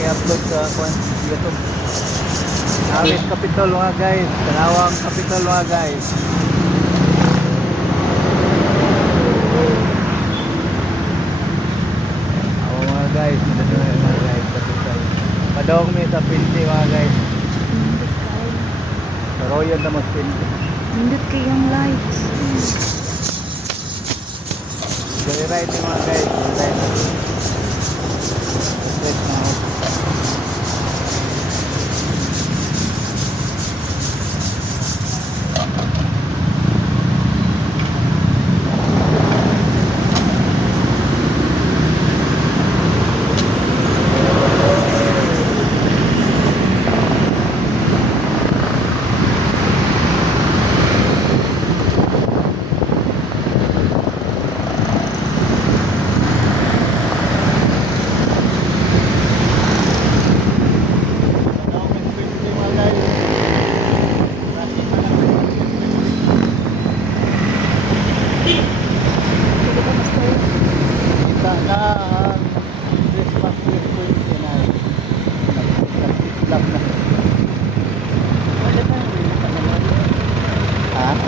i-upload sa YouTube. Awit Kapitol mga guys, Kanawang Kapitol mga guys. Mga guys, dito na mga guys, Kapitol. Padong may sa pinti mga guys. Pero yun na mas pinti. Nindot kayong lights. Joyride yung mga guys, joyride. Straight na ako.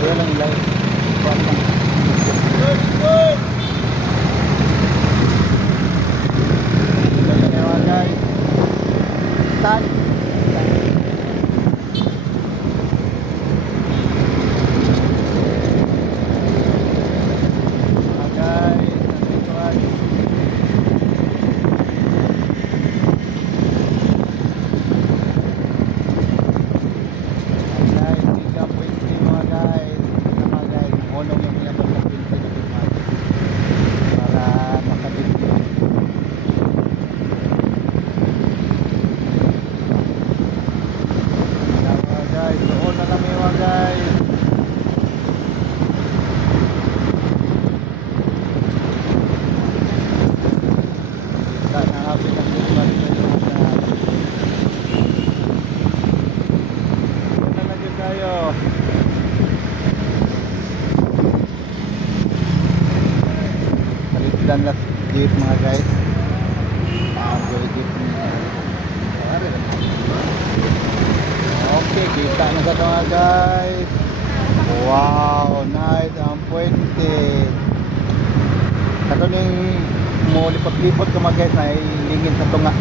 Ayun lang lang. Kuwan lang. Ito na mga guys. Tan. Mga guys, nandito ka. Dan last jeep mga guys. Joy jeep. Okay, kita na sa mga guys. Wow, nice ang puente. Kato ning mo lipat-lipat ka mga guys na ilingin sa tunga.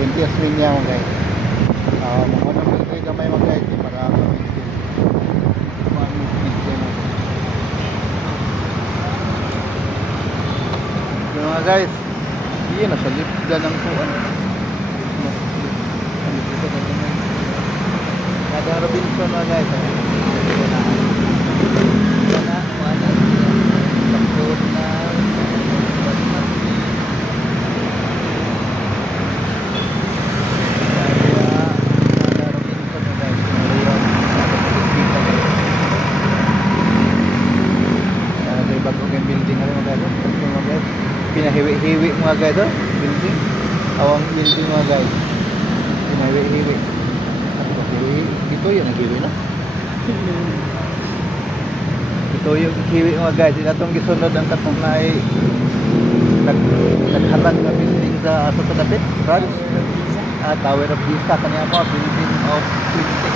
Puente as linya mga guys. Mga nang gamay mga guys para mga guys, yun nasa lipda ng kuwan. Kada Robinson mga guys. Pinahiwi-hiwi mga guys, oh, building. Awang building mga guys. Pinahiwi-hiwi. Dito yun, naghiwi na. Ito yung hiwi mga guys. Itong gisunod ang katong na ay naghalang na building sa dapit. Branch. Tower of Pisa. Kanya po, building of Trinity.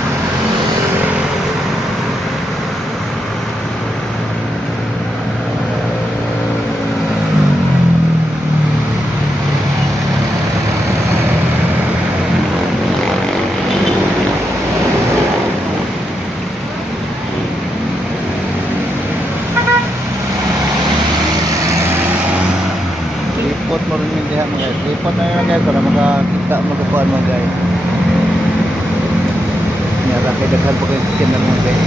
Lipot mo rin yung diha mga guys. Lipot na yun guys para makakita magapuan mga guys. Nyara kay daghan po kayo skin na mga guys.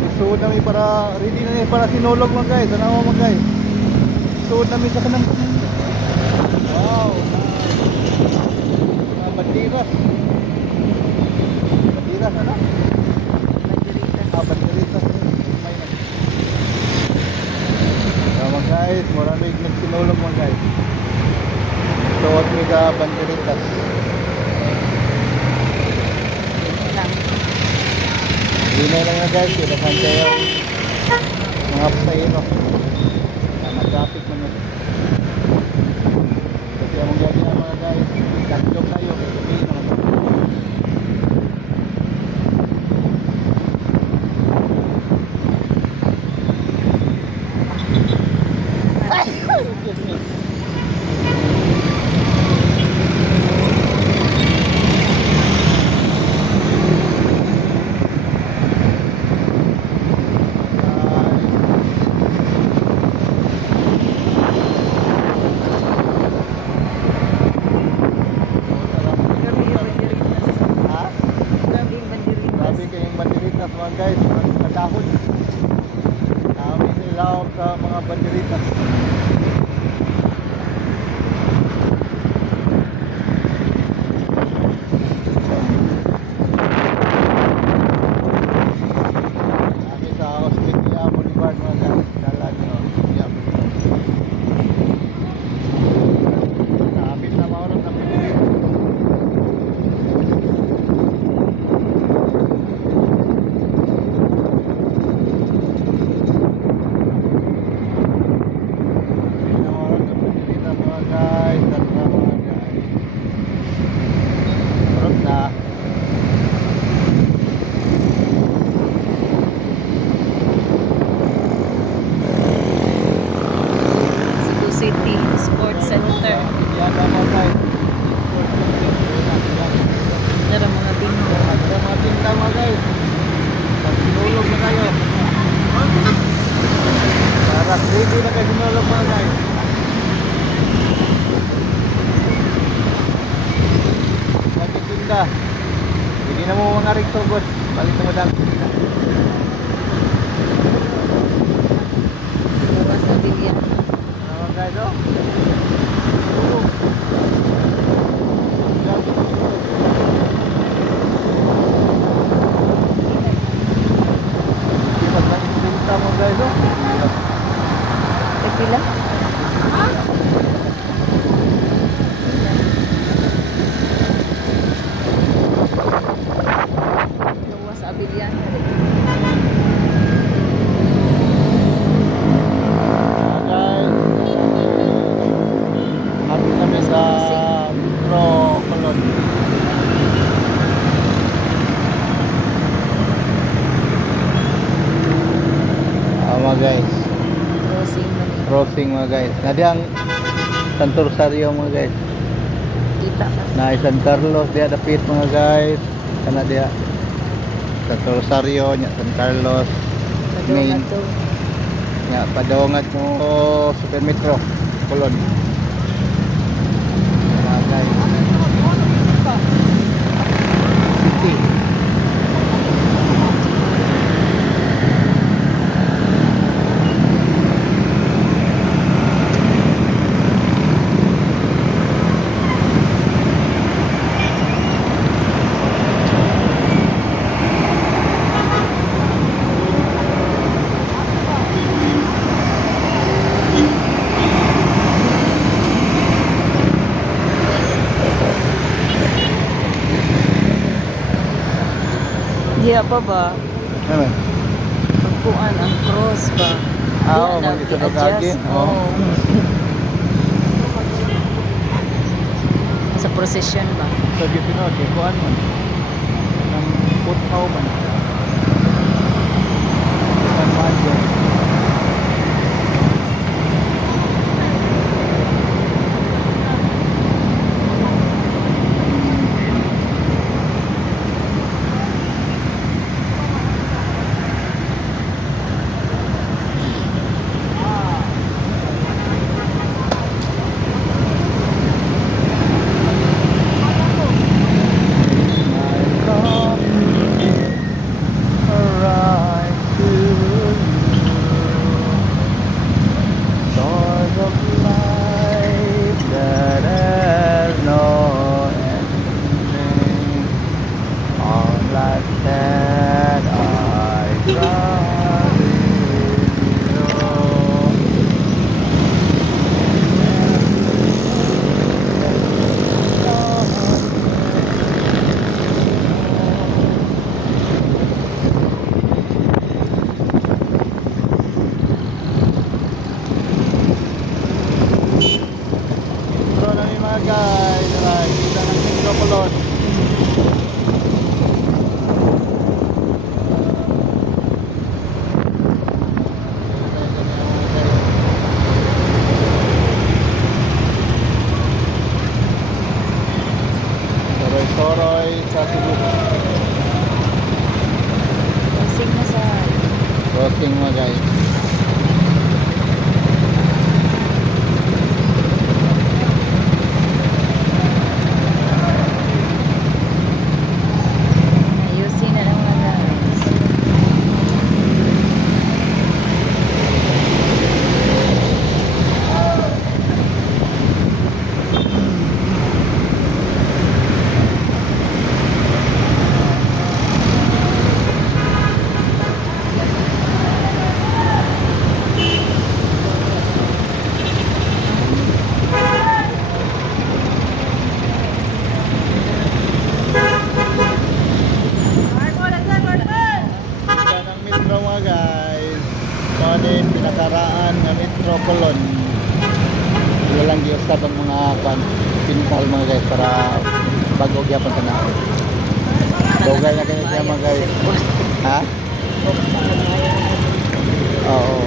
Isuod namin para ready na niya para sinulog mga guys. Tanawa mga guys. Isuod namin sa kanang wow, mga bandiras. Bandiras ano? Banderitas. Banderitas. May na. So mga guys, maraming nagsinulog mga guys. Suot mi ka banderitas. Lang. Dinay lang na guys, kailangan kayo mga pasahero na mag-traffic man yun. Kasi ang gabi na mga guys, tatlong tayo, sabihin naman. Excuse me. Grabe yung banderitas. Ha? Grabe yung banderitas. Grabe kayong banderitas mga guys, mga dahon. Kami nilawag sa mga banderitas. Kami sa Hospitia Boulevard mga guys, dalan nyo, Hospitia Boulevard. Kami na maurang sa Pilipinas. Cebu City Sports Center. Dara mga bingo. Ready na kayo sinulog mga guys. Nagtitinda. Hindi na mo mga riksogos. Palit mo lang. Labas na bilyan. Mga guys oh. Ipas na ispinta mga guys oh. Pagpila? Luwas sa Abilian. Guys, happy kami sa Metro Colon. Mga guys, Crossing man. crossing mga guys. Nadiang Santo Rosario mga guys. Kita ka. Na San Carlos dia dapit mga guys. Kana dia Santo Rosario nya San Carlos. Padungan to. Nya padongat mo Super Metro Colon. Mga guys. City. Diya pa ba? Ano? Pagkuan ang cross ba? Oo, Diya na, magisunog i-adjust. agi. Oo. Oo. Sa procession ba? So gisunod kay kuan man. Nang puthaw man. Kan madyo. parking mga guys. Ayusin na lang mga guys. Yan ang metro mga guys. Kunin pinakaraan ng metro Colon. Wala lang giusap ang mga pintal mga guys para bago gyapon ka na. Dugay na kayo siya mga guys. Ha? Oo.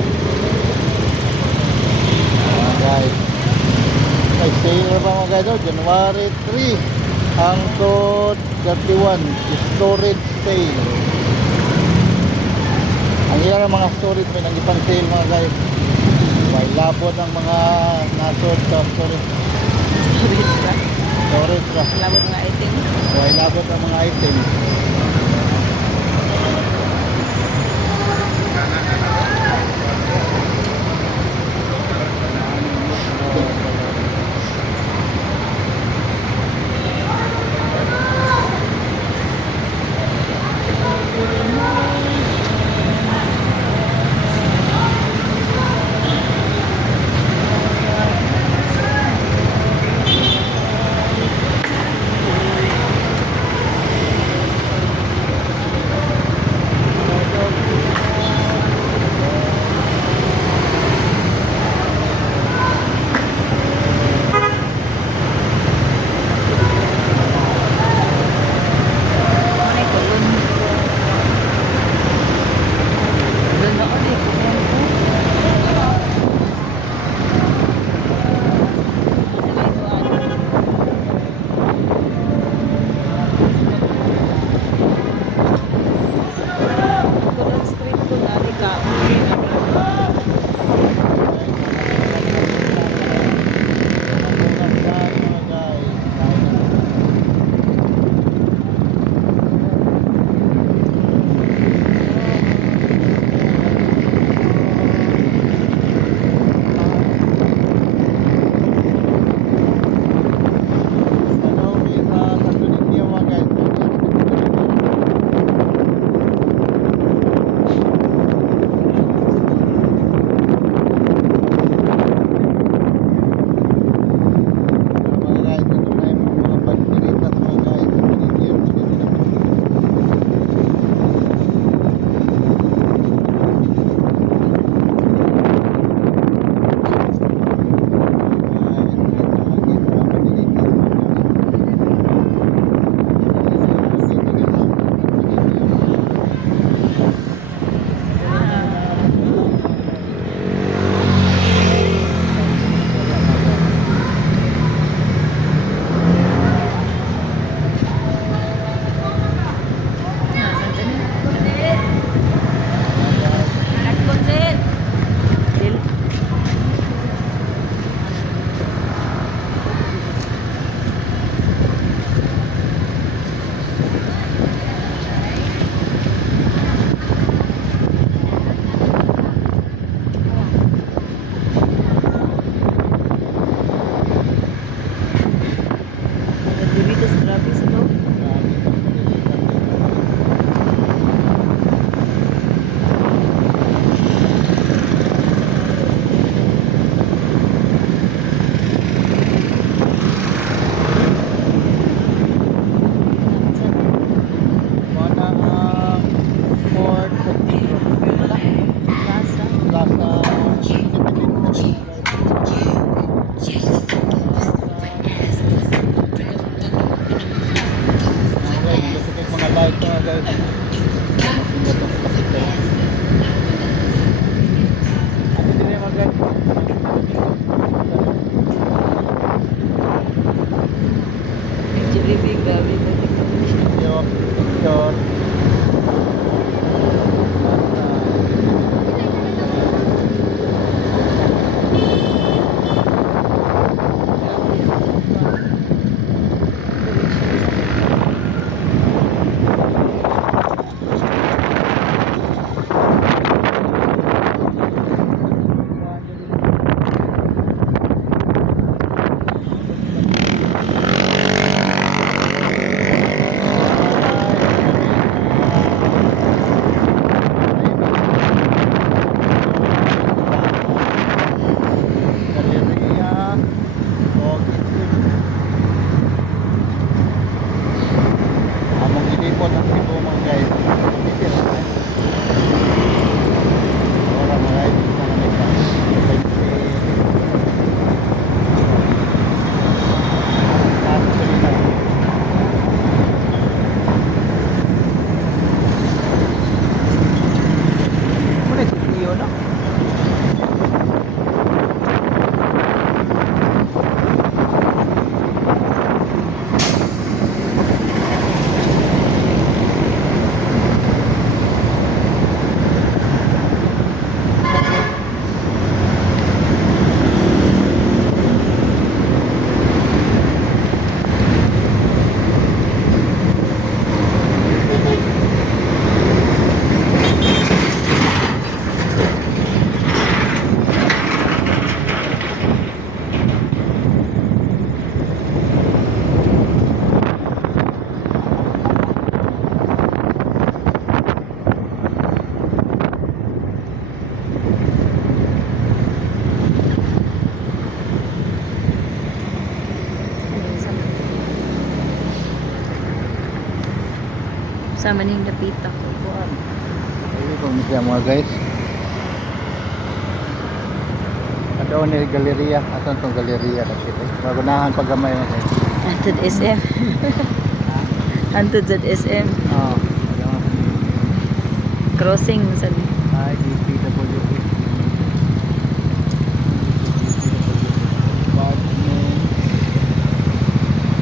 Mga guys. May sale pa mga guys. January 3 hangtod 31 storage sale. Ang ilang mga storage may nangipang sale mga guys. May labot ang mga nasod sa storage. Storage ba? Storage ra. Labot mga item. May labot ang mga item. Sama ning dapita ko. Ayun kung siya mga guys. Ano ni galeria? Asan tong galeria kasi ito? Magunahan paggamay mga guys. Antod SM. Antod SM. Oh, Crossing sa ay DPWP.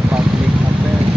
Public Affairs.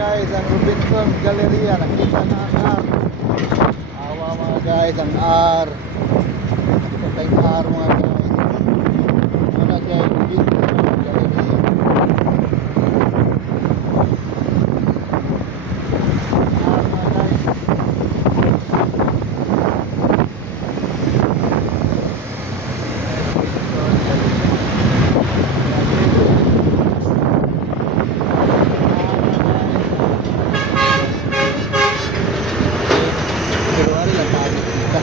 Guys, ang Robinson Galleria, nakita na ang R. Awa mga guys, ang R. Nakita yung R mga guys. Ano siya yung Robinson Galleria. R mga guys. Pero ano lang tayo kita.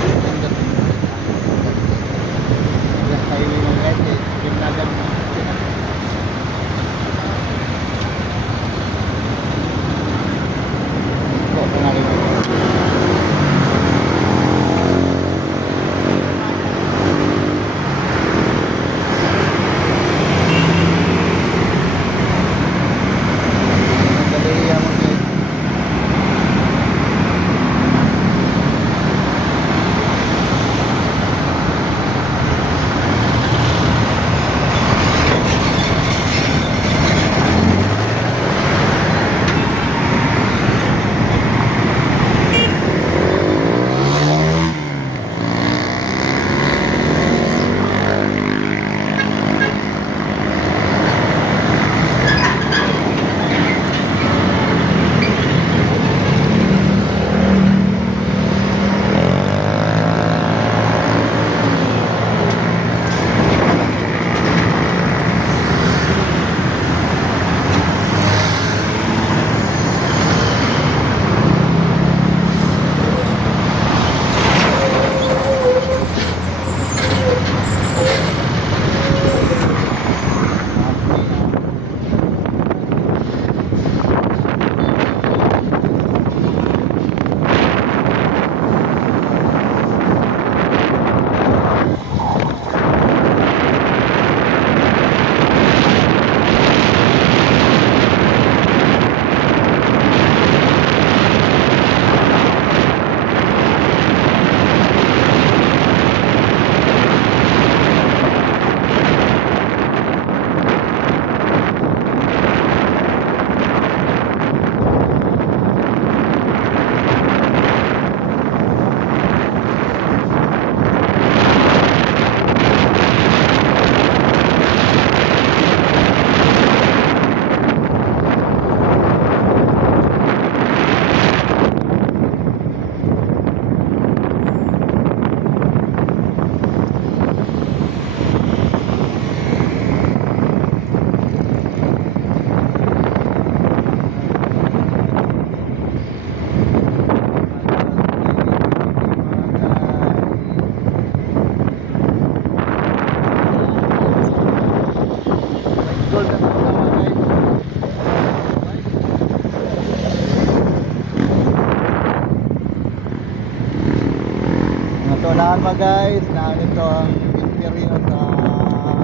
Ayan mga guys, na ito ang interior sa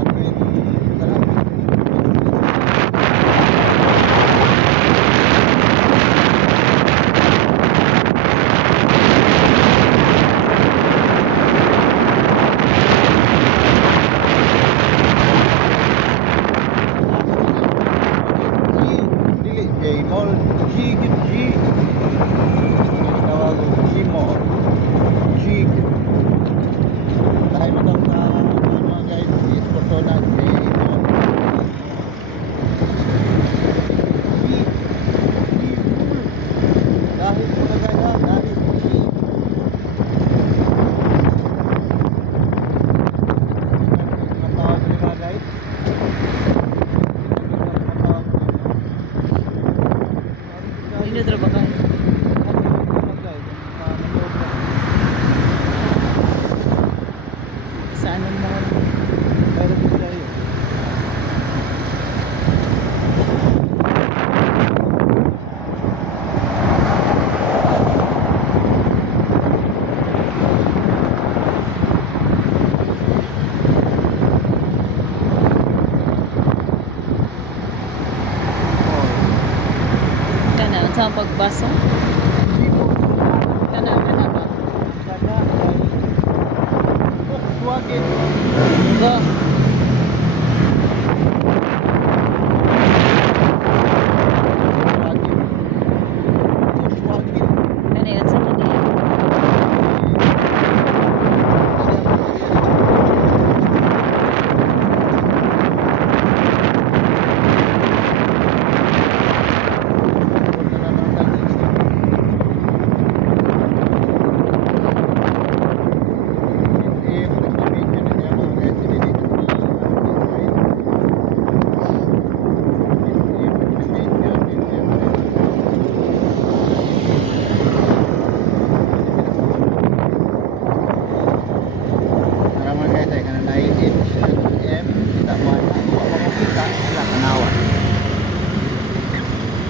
Twin Dili J-Mall, G tawag ko G-Mall, G. Tayo mo daw sa ano guys, is Cortona J-Mall. Dahil po na guys ha, dahil G. Matawag nila guys. Inudro ba kayo? Sa ano mo? Kana, sa pagbasa? Kana ba? Go. Ano yun sa kanila?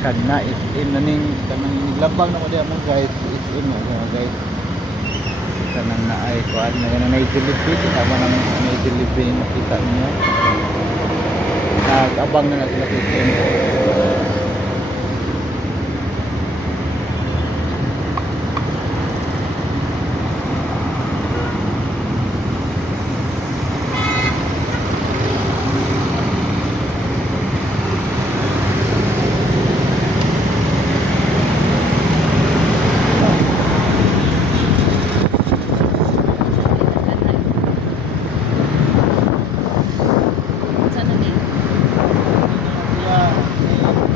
Kana itim na ning kanang labang na mo diya mo guys, itim na mga guys. Kanang naay kuan na kanang delivery tama nang may delivery makita niyo. Nag-abang na sila sa itim. Sa ano ni? Yeah.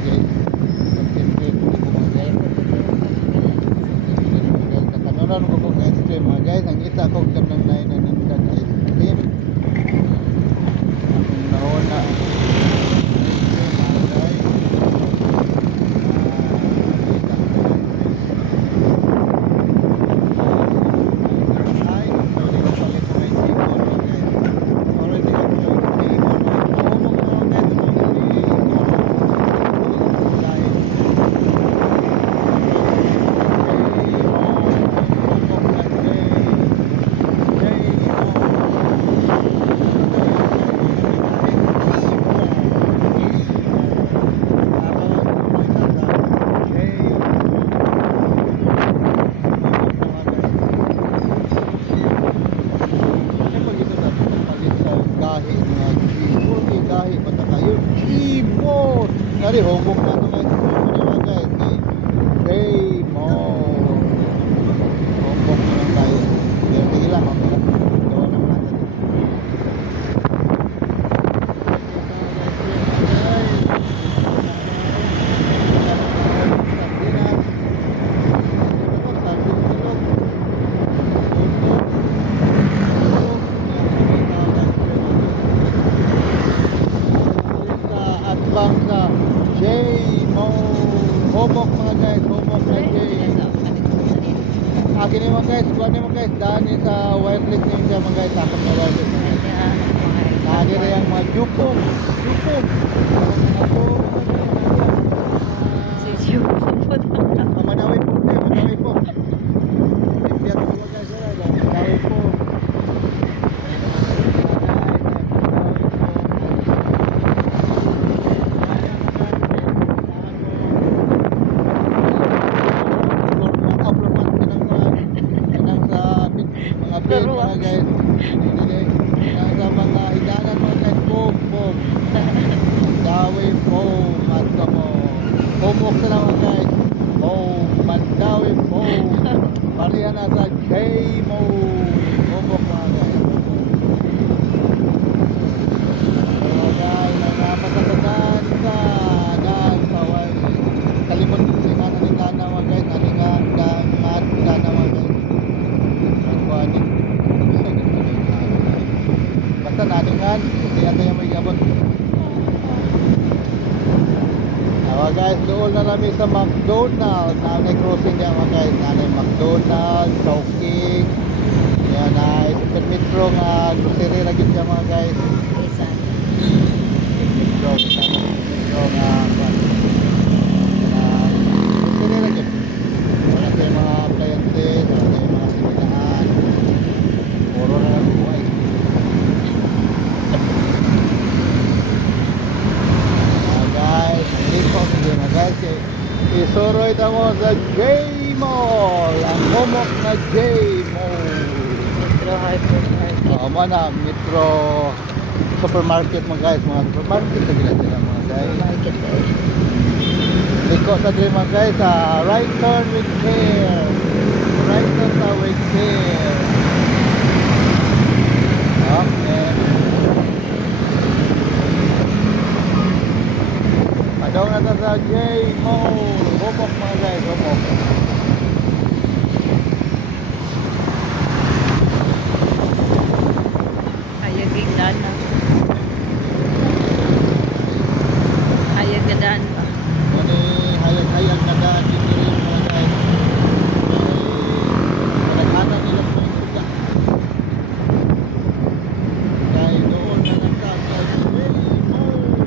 guys. Content creator ko mga guys. Katanunan ko kung ice cream mga guys. Ang ita ko kanang nanindag ice cream. Ang nauna ice cream mga guys. Ay, sorry ko pala po may table mga guys. Already ako may table. Umong mga guys. Dari hubog na ito guys. Hey mo. Hubog na lang tayo. Sige lang. Okay lang. Gawa lang natin. Bangsa J-Mo Hobok mga guys, hobok na J. Agin naman guys, kuha naman guys, daan sa wireless nyo siya mga guys, takot na wireless nyo. Lagi na yung mga jupong. Manawin po, manawin po. Ipiyat po mga guys, manawin po. Mga guys, nasa mga hidanan mga guys, boom, Mandawi po, mato mo. Humok sila mga guys, boom, Mandawi po. Parihan na sa J-Mo. Humok mga guys, mga guys, nagpasakagan sa wal. Kalimot sila na nilana mga guys, nalina mga guys. Basta naningan, hindi ato yung may gabot. Guys, doon na namin sa McDonald's. Nanay crossing niya mga guys. Nanay McDonald's, Chowking. Yan ay Super Metro nga grocery na gid siya mga guys. Metro nga grocery na gid. Wala tayong mga appliances, wala tayong mga sinilaan. Puro na lang buhay. Guys, isuroy na mo sa J-Mall, ang humok na J-Mall. Metro Hypermarket. Oo mo na, Metro Supermarket mo guys, mga supermarket sa gila sila mga guys. Supermarket eh. Liko sa dream mga guys, right turn with care. Right turn sa with care. Okay. Daw na ta sa J-Mall. Humok mga guys, humok. Hayag dana. Hayag daan pa. Kani hayag na daan dito rin mga guys. Naghanan nila sa isda. Dahil doon na lang sa J-Mall.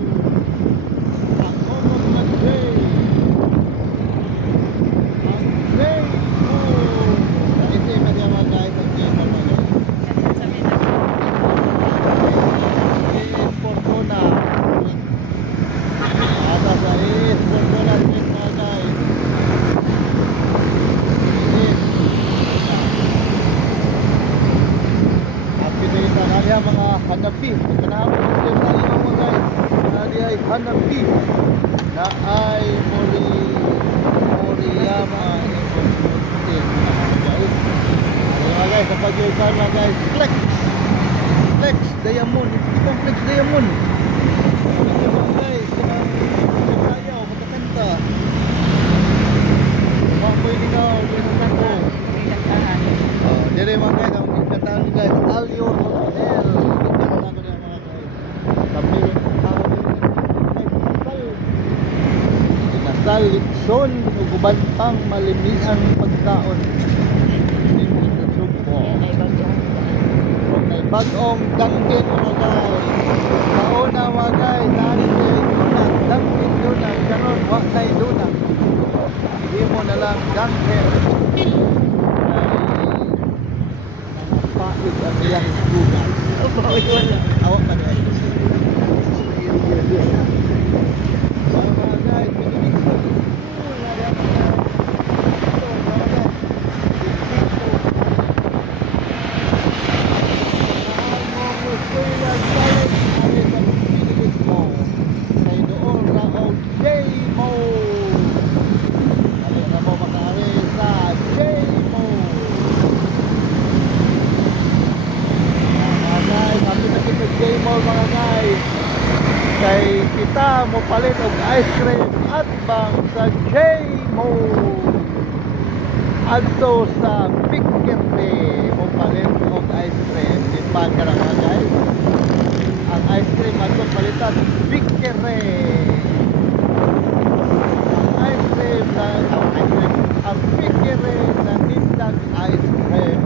Mga hanapi, kanahapon ko tayo mga guys. Nadi ay hanapi na ay Moriyama mga guys, sa pag-iusan mga guys, Flex Diamond, ito pong Flex Diamond ito mga guys, kaya pandesal, litson, uguban pang malimiang pagkaon. Hindi mo sa subo. Yan ay bagong May bagong dangkin mo guys. Kauna mga guys, dangkin donut, dangkin donut, karon wa nay donut. Hindi mo na lang dangkin. Ay nangapait ang iyang sugat. Oh, bawal wala. Awak pa niya. So mga guys, pininig ko. Mga guys, kay kita mo palit og ice cream at bang sa J-Mall adto sa Pickerte mo palit og ice cream di pa ka na mga guys ang ice cream adto palitan Pickerte ang Pickerte na tindag ice cream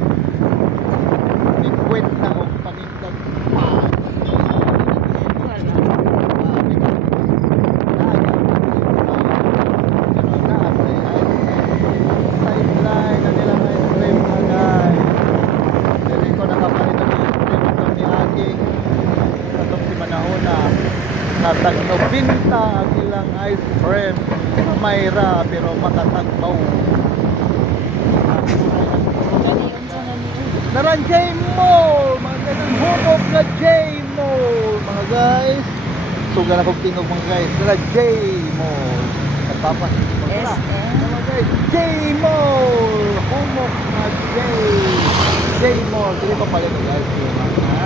liquid na og panindag pa. Wala. Natagno pinta ang ilang ice cream mayra pero makatagbaw Kani unsa na niyo? naran J-Mall mga ganang hubog na J-Mall mga guys sugan akong tingog mga guys naran J-Mall nagpapas mga guys J-Mall humok na J-Mall dili pa palit ang ice cream mga guys.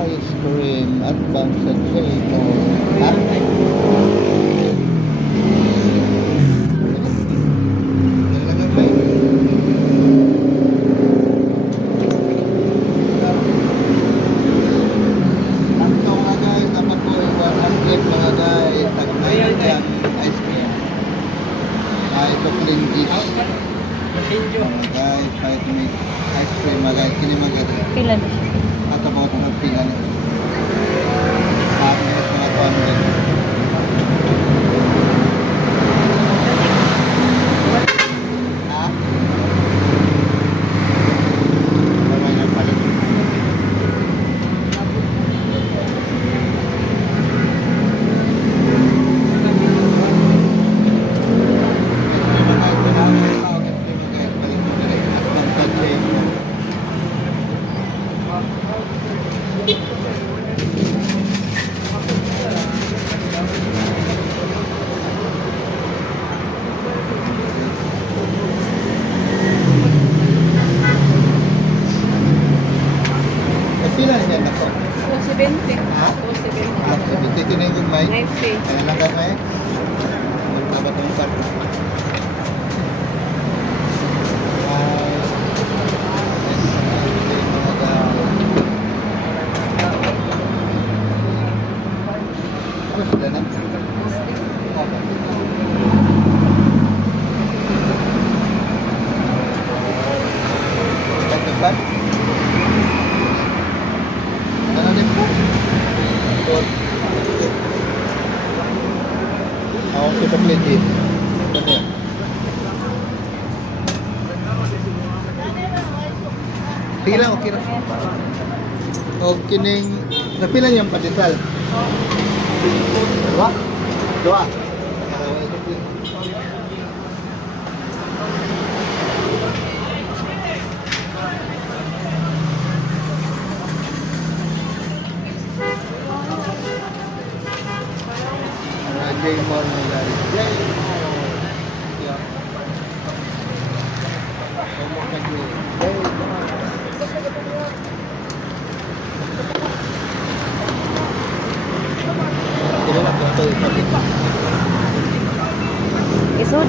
Ice cream at bang sa J-Mall. Ha? Tanto mga guys, dapat po 100 mga guys. Tag-9 yan, ice cream. Ay, chocolate dish. Mga guys, kahit may ice cream mga guys, kini mga guys. Pila na siya? At about ng pila na. Sabi nila mga tuwan ha? Wala na palit. Pila na yan ako? 270. Ha? 270. Dito na yung may. Knife eh. Kaya lang gamay. Magtabat ng sarko. Ano sila na? Pagkakan? Ano din po? Ako kita plate it. Kasi pila okay ra. O kining napila niyang pandesal. Dua? Dua. J-Mall na guys. J-Mall. Yeah. Isod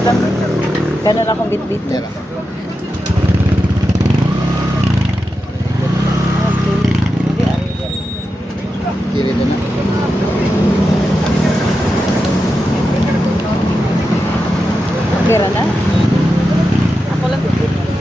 lang. Ganun akong bit-bit. Yan. Okay. Hindi, ari. Kiri na. Pera na? Ako lang bit-bit.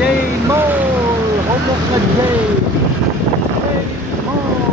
J Mall! Homok na J! J Mall!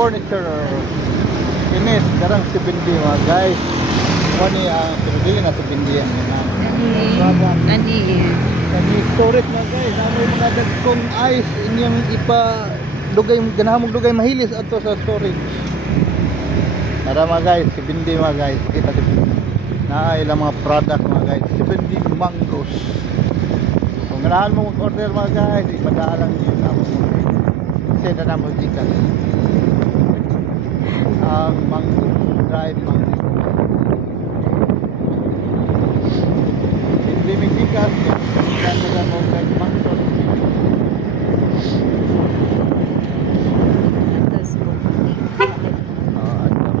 furniture inis darang sibindi mga guys wani ang pinili na sibindi yan Nani. kami storage mga guys namoy mga dagkong ice inyong ipa dugay ganahamog dugay mahilis ato sa storage para mga guys sibindi mga guys kita sibindi na ilang mga product mga guys sibindi mangoes kung ganahan mo mag-order mga guys ipadaalang nyo na send na mo dikas ang mango dried mango hindi may dikas ganda na mo dried mango Tapos bukati. at mo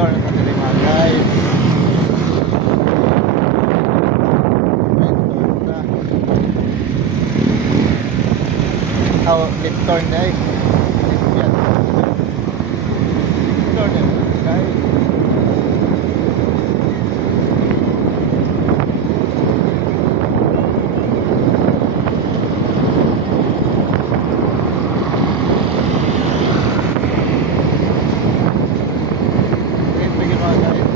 Victor na sa diri mga guys. Left turn na eh. Yan. Left turn na guys. Wait, bigyan mga guys.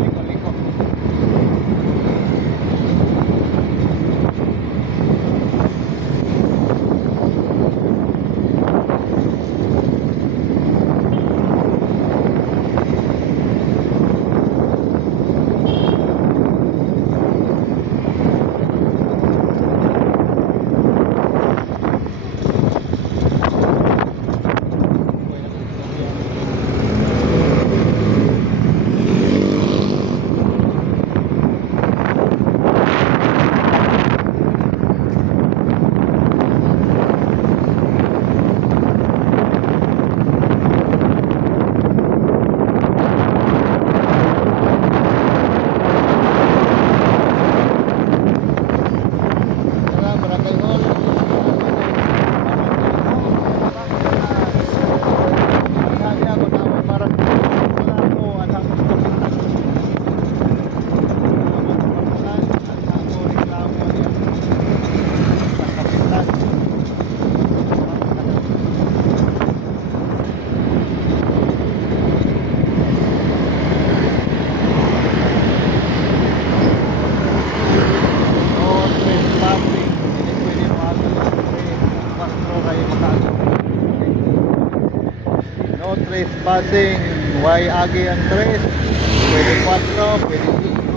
Liko-liko. Tara, barangay hall. Sabi ako na ako parang wala ako anak ko reklamo niya sa kapitan. No trespassing. Hindi pwede makagalas. Pastro kayo makagalas. No trespassing. Why agi ang tres? Pwede 4, pwede 5.